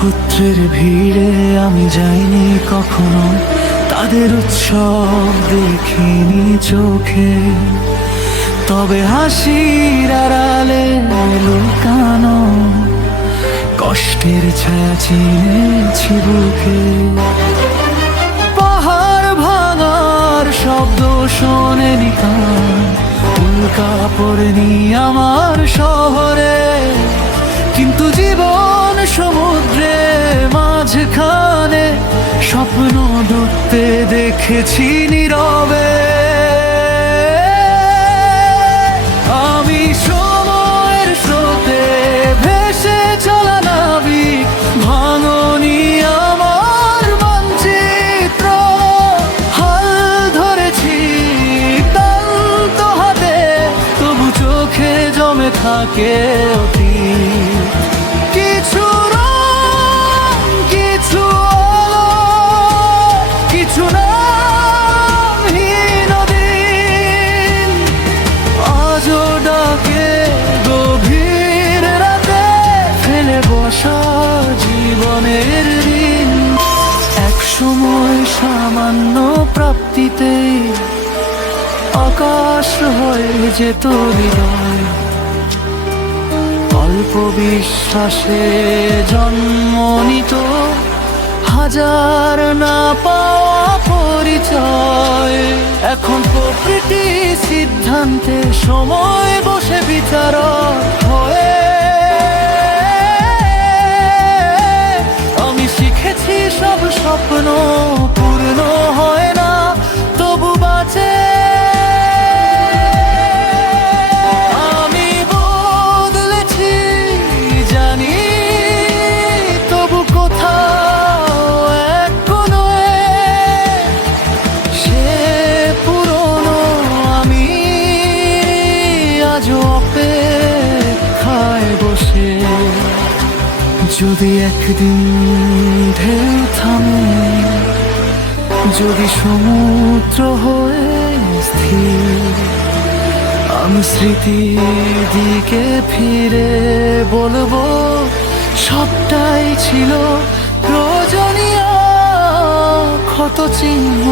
নক্ষত্রের ভিড়ে আমি যাইনি কখনো, তাদের উৎসব দেখিনি চোখে। তবে হাসির আড়ালে লুকানো কষ্টের ছায়া চিনেছি বুকে। পাহাড় ভাঙার শব্দ শোনেনি কান, উল্কা পড়েনি আমার শহরে, কিন্তু জীবন সমুদ্রে মাঝখানে স্বপ্ন ডুবতে দেখেছি নীরবে। আমি সময়ের স্রোতে ভেসে চলা নাবিক, ভাঙনি আমার মানচিত্র। হাল ধরেছি ক্লান্ত হাতে, তবু চোখে জমে থাকে অতীত। কিছু রং, কিছু আলো, কিছু নামহীন দিন আজও ডাকে গভীর রাতে, ফেলে বসা জীবনের দিন। এক সময় সামান্য প্রাপ্তিতেই আকাশ হয়ে যেত হৃদয়, অল্প বিশ্বাসে জন্ম নিত হাজার না পাওয়া পরিচয়। এখন প্রকৃতি সিদ্ধান্তে সময় বসে বিচারক হয়ে। আমি শিখেছি সব স্বপ্ন পূর্ণ হয় না, তবু বাঁচে। যদি একদিন ঢেউ থামে, যদি সমুদ্র হয়ে স্থির, আমি স্মৃতির দিকে ফিরে বলবো সবটাই ছিল প্রয়োজনীয় ক্ষত চিহ্ন।